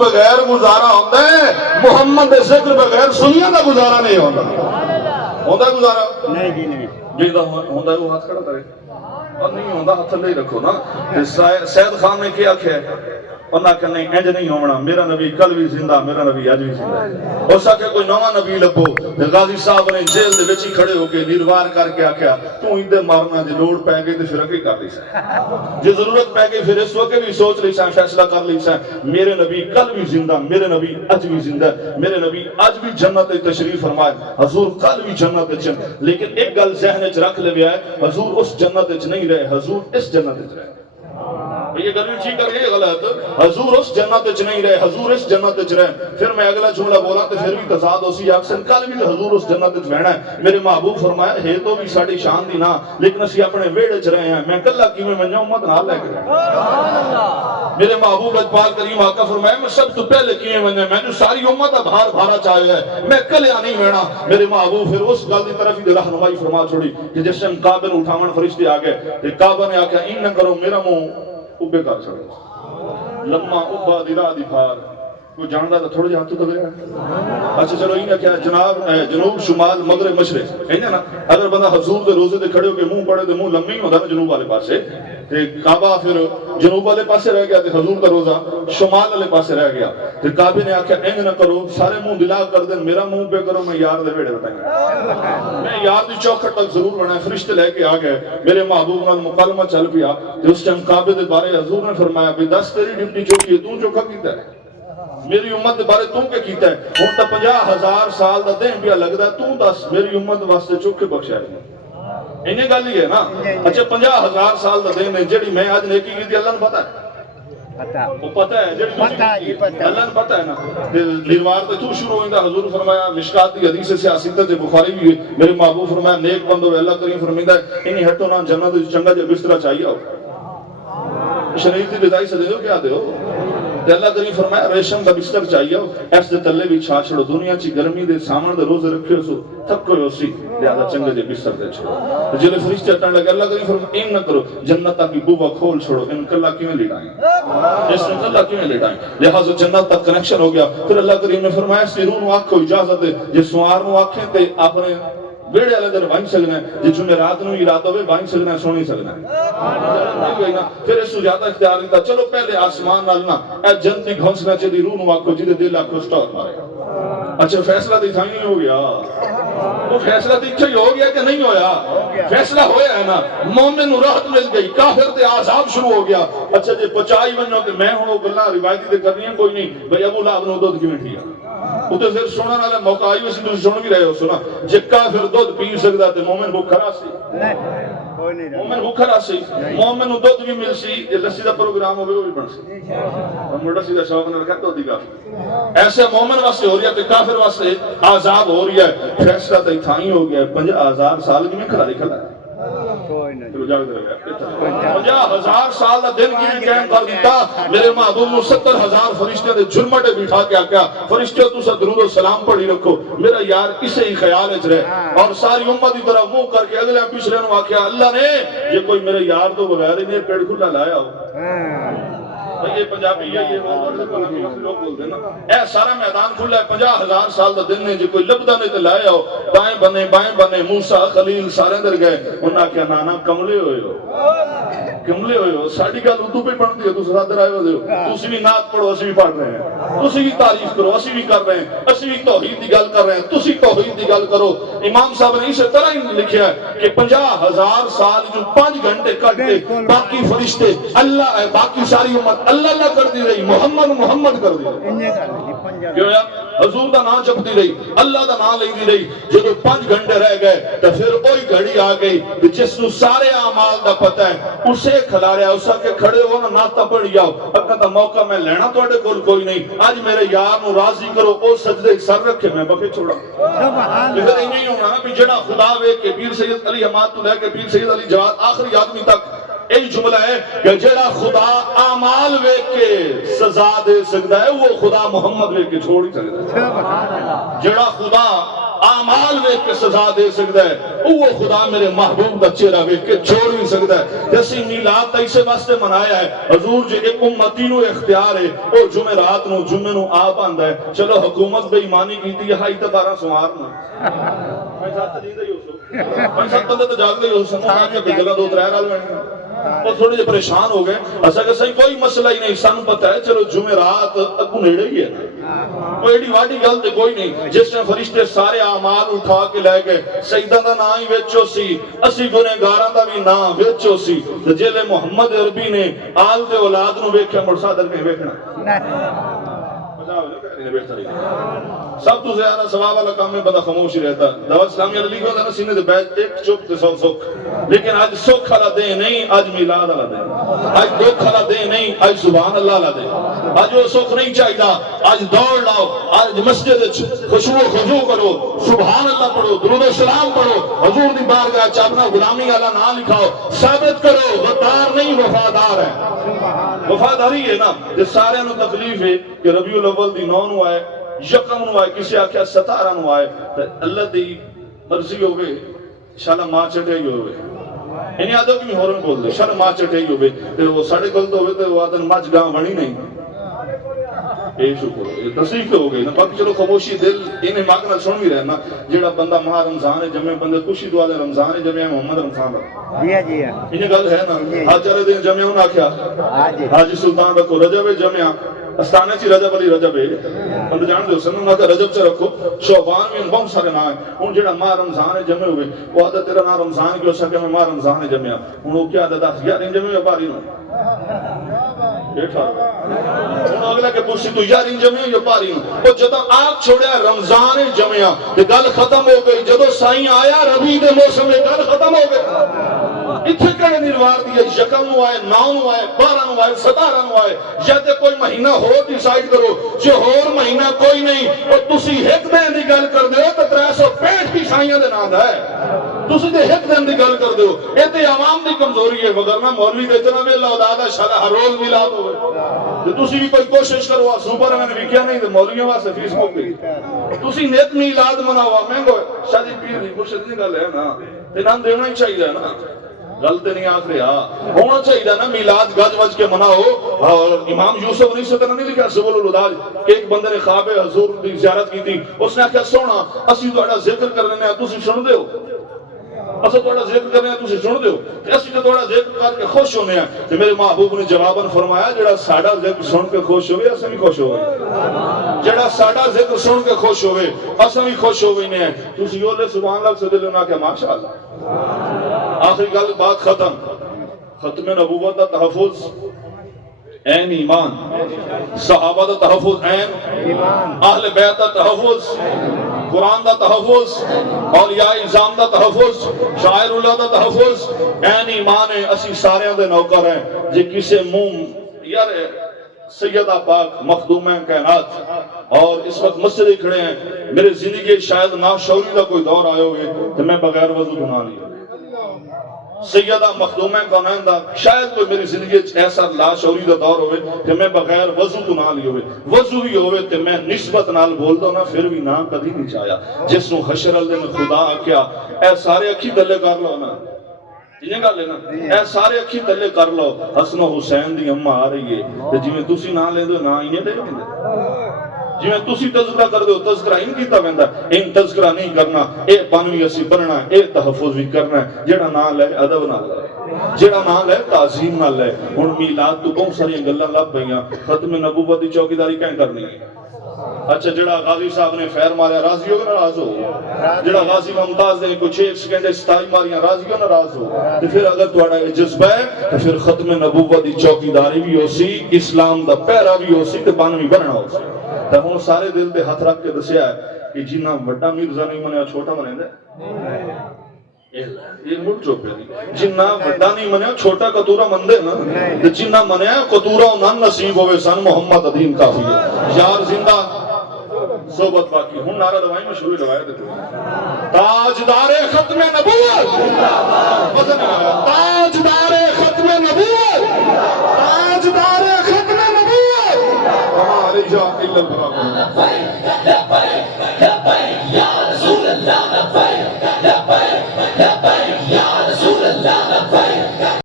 بغیر گزارا ہوتا ہے، محمد دے ذکر بغیر سنیاں دا گزارا نہیں ہوتا ہوتا ہے گزارا نہیں جی نہیں جیدہ ہوتا ہے وہ ہاتھ کھڑا کرے اور نہیں ہوتا ہاتھ لے رکھو نا سید خان نے کیا کیا انہاں کہ نہیں انج نہیں ہونا، میرا نبی کل بھی زندہ، میرا نبی آج بھی زندہ ہے۔ اس آکے کوئی نواں نبی لبو، غازی صاحب نے جیل دے وچ ہی کھڑے ہو کے نیروار کر کے آکھیا تو ایندے مارنا جے لوڑ پے گئی تے پھر اگے کر لیسا، جے ضرورت پے گئی پھر اس وقت بھی سوچ لیسا، فیصلہ کر لیسا، میرے نبی کل بھی زندہ، میرے نبی آج بھی زندہ، میرے نبی آج بھی جنت تشریف فرمائے، حضور کل بھی جنت وچ، لیکن ایک گل ذہن وچ رکھ لیا ہے، حضور اس جنت وچ نہیں رہے، حضور اس جنت وچ رہے۔ یہ گل ٹھیک کر گئی غلط، حضور اس جنت وچ نہیں رہے، حضور اس جنت وچ رہے۔ پھر میں اگلا جملہ بولا تو پھر بھی تضاد اسی اکثر کل بھی حضور اس جنت وچ رہنا ہے۔ میرے محبوب فرمایا ہے تو بھی ساڈی شان دی نہ، لیکن اسی اپنے ویڑے وچ رہے ہیں، میں کلا کیویں منجا امت نال لے کے میرے محبوب اجپال کریم آقا فرمایا میں سب تو پہلے کیویں منجا، میں جو ساری امت دا بھار بھارا چاہیا ہے، میں کلیا نہیں رہنا۔ میرے محبوب پھر اس گل دی طرف ہی رہنمائی فرما چھوڑی کہ جس ٹائم کعبے نوں اٹھاون فرشتے آ گئے تے کعبہ نے آکھیا این نہ کرو، میرا منہ اوبے کر چھڑو، لما اوبا درا دی پھار، کوئی جاندا تو تھوڑے ہاتھ تو گیا۔ اچھا چلو یہ کیا جناب جنوب شمال مغرب مشرق ہے نا، اگر بندہ حضور دے روزے تے کھڑے ہو کے منہ پڑے تے منہ لمبی ہوندا نا جنوب والے پاسے، تے کعبہ پھر جنوب والے پاسے رہ گیا تے حضور دا روزہ شمال والے پاسے رہ گیا، تے کعبے نے آکھیا انج نہ کرو، سارے منہ دلا کر دیں، میرا منہ پہ کرو، میں یار دے ویڑے بتائیں گا، میں یار دی چوکھٹ تک ضرور بنا ہے۔ فرشتے لے کے آ گئے، میرے محبوب نال مکالمہ چل پیا تے اس ٹائم کعبے دے بارے حضور نے فرمایا بھی دس تیری ڈیوٹی جو کی تو چوکھا کیتا ہے، میری امت دے بارے تو کیا کیتا ہے، ہن تا 50,000 سال دا دن پیا لگدا ہے، تو دس میری امت واسطے چوکھے بخشیا ہے۔ انہیں گل ہی ہے نا، اچھا 50,000 سال دا دن ہے، جڑی میں آج نیکی کی تھی اللہ نے پتا ہے، وہ پتہ ہے جڑی اللہ نے پتہ ہے نا۔ لیوار تے تو شروع ہوئندہ حضور فرمایا مشکات دی حدیث سے حسیت تے بخاری بھی میرے محبوب فرمایا نیک بندو اللہ کریم فرمیندا ہے انہی ہٹو نا جنت وچ چنگا جے بستر چاہیے ہو، شریف دی بدائی سے دے دو کیا دے ہو، تے اللہ کریم فرمایا ریشم دا بستر چاہیے ہو، اس دے تلے بھی چھا چھڑو، دنیا چی گرمی دے سامن دے روزے رکھے سو تھک کوئی اسی لہذا چنگا جے بستر دے چھوڑو۔ جلے فرشتے اٹھنے لگے اللہ کریم فرمایا ان نہ کرو، جنت تاکی بوبا کھول چھوڑو، ان کلا کیوں لٹائیں، اس نے کلا کیوں لٹائیں، لہذا جنت تک کنیکشن ہو گیا۔ پھر اللہ کریم نے فرمایا سیرون آنکھ کو اجازت دے، جس سوار نو آنکھیں تے اپنے ویڑے والے دن بائیں سکنا ہے، جی جمعرات نو ارادہ ہوئے بائیں سکنا ہے، سونی سکنا ہے۔ پھر اس سے زیادہ اختیار دیتا چلو پہلے آسمان نالنا اے جنتی گھونسنا چاہتی روح نو آکھو جیدے دل آکھو سٹار مارے۔ اچھا فیصلہ دیکھا ہی نہیں ہو گیا، وہ فیصلہ دیکھا ہی ہو گیا کہ نہیں ہویا، فیصلہ ہویا ہے نا، مومن راحت مل گئی، کافر تے عذاب شروع ہو گیا۔ اچھا جی پچائی بنو کہ میں ہوں گلہ روایتی تے کرنی ہے کوئی نہیں، بھئی ابو لہب نو دودھ کیوں ٹھیا، وہ تو پھر سننا والا موقع آئی ویسے تو سن بھی رہے ہو سنا، جے کافر دودھ پی سکتا تے مومن بھوکھا رہا سی، مومن بھوکھا رہا سی، مومن نو دودھ بھی مل سی، یہ لسی دا پروگرام ہوئے وہ بھی بن سی، اور مڑا سی دا شوق نے رکھا تو دی کافی ایسے مومن واسطے ہو رہی ہے تے کافر واسطے عذاب ہو رہی ہے۔ فیصلہ تے تھائی ہو گیا 50,000 سال کی میں کھلا لکھا ہے، 50,000 سال دا دن کی میں قائم کر دیتا، میرے محبوب نو 70,000 فرشتے دے جرمٹے بٹھا کے آکیا فرشتے تو سا درود و سلام پڑھی رکھو، میرا یار اسے ہی خیال اچ رہے، اور ساری امت کی طرح منہ کر کے اگلے پچھلے نو آکیا اللہ نے یہ کوئی میرے یار تو بغیر ہی نہیں پیڑ کھلا لایا ہو، یہ پنجابی یہ لوگ بولتے ہیں نا، اے سارا میدان کھلا ہے 50,000 سال دا دن نے جو کوئی لبدہ نہیں تے لایا ہو، دائیں بنے موسیٰ خلیل سارے در گئے، انہاں کیا نانا کملے ہوئے ہو، کملے ہوئے ہو، ساڑھی گل اردو پہ پڑھتی ہے، تو ساتھ رائے ہو دے ہو، تو اسی بھی نعت پڑھو اسی بھی پڑھ رہے ہیں، تو اسی بھی تعریف کرو اسی بھی کر رہے ہیں، اسی بھی توحید دی گل کر رہے ہیں، تو اسی توحید دی گل کرو۔ امام صاحب نے اسے طرح ہی لکھیا ہے کہ 50,000 سال جو 5 گھنٹے کٹ کے باقی فرشتے اللہ باقی ساری امت اللہ اللہ کر دی رہی، محمد محمد کر دی رہی، کیوں یا حضور دا نام جپتی رہی، اللہ دا نام لے دی رہی، جو 5 گھنٹے رہ گئے تو پھر وہی گھڑی آ گئی جس نو سارے اعمال دا پتہ ہے، اسے کھلا رہا اسا کے کھڑے ہو نا ناتا پڑھ جاؤ، اگر دا موقع میں لینا تو اڈے کول کوئی نہیں، آج میرے یار نو راضی کرو، او سجدے سر رکھے میں بکے چھوڑا، پھر ہی نہیں ہونا نا بھی جڑا خدا وے کے پیر سید علی حماد تو لے کے پیر سید علی جواد آخری آدمی تک ایک جملہ ہے کہ جڑا خدا اعمال وے کے سزا دے سکتا ہے وہ خدا محمد وے کے چھوڑ ہی سکتا ہے، جڑا خدا اعمال ویکھ کے سزا دے سکدا ہے، وہ خدا میرے محبوب دا چہرہ ویکھ کے چھوڑ بھی سکدا ہے۔ جیسے میلاد تا اسے واسطے منایا ہے، حضور جی ایک امتی نو اختیار ہے، او جمعرات نو جمعے نو آپ آندا ہے، چلو حکومت بے ایمانی کیتی ہے، ہائی تا 12 سوار نو میں ساتھ نہیں دے ہو میں ساتھ بندے تو جاگ دے ہو سمجھا کے جگہ دو ترے رال بن وہ تھوڑے جے پریشان ہو گئے، ایسا کہ صحیح کوئی مسئلہ ہی نہیں، سانو پتہ ہے چلو جمعرات اگوں نیڑے ہی ہے نا، کوئی ایڈی واڈی گل تے کوئی نہیں۔ جس نے فرشتے سارے اعمال اٹھا کے لے گئے، سیدہ دا نام ہی وچوں سی، اسی گنہگاراں دا بھی نام وچوں سی، تے جیلے محمد عربی نے آل تے اولاد نو ویکھیا مڑ صادر نہیں ویکھنا سب تو زیادہ ثواب والا کام میں بندہ خاموش رہتا ہے۔ دعوت اسلامی علی کو نا سینے دے بیٹھ ایک چپ تے سو سکھ، لیکن آج سکھ والا دے نہیں، آج میلاد والا دے، آج دکھ والا دے نہیں، آج سبحان اللہ والا دے، آج وہ سکھ نہیں چاہیے، آج دوڑ لاؤ، آج مسجد خشوع و خضوع کرو، سبحان اللہ پڑھو، درود و سلام پڑھو، حضور دی بارگاہ چ اپنا غلامی والا نام لکھاؤ، ثابت کرو غدار نہیں وفادار ہے۔ وفاداری ہے نا، جس سارے نو تکلیف ہے کہ ربیع الاول دی 9 نو آئے، یکم نو آئے، کسی آکھیا 17 نو آئے، تو اللہ دی مرضی ہوئے انشاءاللہ ماں چٹے ہی ہوئے، انہیں آدھو کی ہورن بول دے انشاءاللہ ماں چٹے ہی ہوئے، پھر وہ ساڑھے گلت ہوئے تو وہ آدھن ماں گاں بنی نہیں، اے شکر یہ تصریف ہو گئی نا۔ باقی چلو خاموشی دل انہیں مانگنا سن بھی رہنا، جیڑا بندہ ماہ رمضان ہے جمعے بندے خوشی دعا دے رمضان ہے جمعے محمد رمضان ہے، جی انہیں گل ہے نا۔ حاج چارے دن جمعے انہوں نے آکھیا حاجی سلطان رکھو رجب جمعہ استانے چی رجب علی رجب ہے، بندے جان دے حسن انہوں نے رجب سے رکھو، شعبان میں ان بہت سارے نام ہیں، ان جیڑا ماہ رمضان ہے جمعے ہوئے، وہ آدھا تیرا نام رمضان کی ہو سکے میں ماہ رمضان ہے جمعہ، انہوں کیا آدھا یار ان جمعے باری نو انہوں اگلا کہ پوچھی تو یار ان جمعے یا پاری نو، وہ جدہ آگ چھوڑیا رمضان جمعہ تے گل ختم ہو گئی، جدو سائیں آیا ربیع دے موسم میں گل ختم ہو گئی۔ اتھے کڑے نروار دیا یکم نو آئے، 9 نو آئے، 12 نو آئے، 17 نو آئے، یا تے کوئی مہینہ ہو ڈیسائیڈ کرو، جو ہور مہینہ کوئی نہیں، اور تسی ایک دن دی گل کر دے ہو تو 365 کی سائیاں دے نام ہے، تسی دے ایک دن دی گل کر دے ہو، اے تے عوام دی کمزوری ہے، وگرنہ مولوی دے اتنا ویلا ادا شاءاللہ ہر روز میلاد ہوئے، تسی بھی کوئی کوشش کرو، سپر میں نے وکیا نہیں تو مولویوں واسطے فیس مک گئی، تسی نیک میلاد مناوا مہنگو شادی پیر دی مرشد نہیں گل ہے نا، تے نام دینا ہی چاہیے نا، غلط نہیں آکھ رہا ہونا چاہیے نا، میلاد گج وج کے مناؤ۔ اور امام یوسف نے ستر نہیں لکھا سبل الہداج کہ ایک بندے نے خواب حضور دی زیارت کی تھی، اس نے کہا سونا اسی تہاڈا ذکر کر رہے ہیں تسی سن دے ہو، اسا تہاڈا ذکر کر رہے ہیں تسی سن دے ہو، تے اسی تے تہاڈا ذکر کر کے خوش ہونے ہیں، تے میرے محبوب نے جواباً فرمایا جڑا ساڈا ذکر سن کے خوش ہوئے اسا بھی خوش ہوئے، جڑا ساڈا ذکر سن کے خوش ہوئے اسا بھی خوش ہوئے نے، تسی اولے سبحان اللہ سے دل نہ کہ ماشاءاللہ۔ آخری گل بات ختم، ختم نبوت دا تحفظ این ایمان، صحابہ دا تحفظ این اہل بیت دا تحفظ، قرآن دا تحفظ، اولیاء اعظام دا تحفظ، شاعر اللہ دا تحفظ، این ایمان ہے، اسی سارے دے نوکر ہیں، جے کسے منہ یار سیدہ پاک مخدوم کائنات اور اس وقت مسجد کھڑے ہیں، میرے زندگی شاید ناشعوری دا کوئی دور آئے ہوئے تو میں بغیر وضو بنا لیا، سیدہ مخدوم کونین دا شاید کوئی میری زندگی ایسا لاشعوری دا دور ہوئے کہ میں بغیر وضو تو نہ لی ہوئے، وضو بھی ہوئے کہ میں نسبت نال بول دو نا پھر بھی نہ کدھی نہیں چاہیا، جس نو حشر اللہ میں خدا کیا اے سارے اکھی دلے کر لو نا، جنہیں گا لینا اے سارے اکھی دلے کر لو، حسن و حسین دی اممہ آ رہی ہے جی میں تسی نہ لیں دو نہ انہیں دے لیں جی میں تسی تذکرہ کر دو تذکرہ ان کیتا بندہ ان تذکرہ نہیں کرنا، اے بانوی اسی بننا ہے، اے تحفظ بھی کرنا ہے، جڑا نہ لے ادب نہ لے، جڑا نہ لے تعظیم نہ لے۔ ہن میلاد تو بہت ساری گلاں لب پئیاں، ختم نبوت دی چوکیداری کہیں کرنی ہے؟ اچھا جڑا غازی صاحب نے فیر ماریا راضی ہو کہ ناراض ہو؟ جڑا غازی ممتاز نے کوئی 6 سیکنڈ 27 ماریاں راضی ہو ناراض ہو؟ تو پھر اگر تہاڈا یہ جذبہ ہے تو پھر ختم نبوت دی چوکیداری بھی ہو سی، اسلام دا پیرا بھی ہو سی تے بانوی بننا ہو سی۔ تو ہن سارے دل تے ہاتھ رکھ کے دسیا ہے کہ جنہ بڑا مرزا نہیں منیا چھوٹا منیندا یہ مڑ چوپے دی جنہ بڑا نہیں منیا چھوٹا کتورا مندے نا، جنہ منیا کتورا انہاں نصیب ہوئے سن محمد ادیم کافی ہے یار زندہ صحبت باقی۔ ہن نعرہ لوائی میں شروع لوایا دیتے تاجدار ختم نبوت، تاجدار ختم نبوت، تاجدار ختم نبوت، ہمارے جا الا البراء۔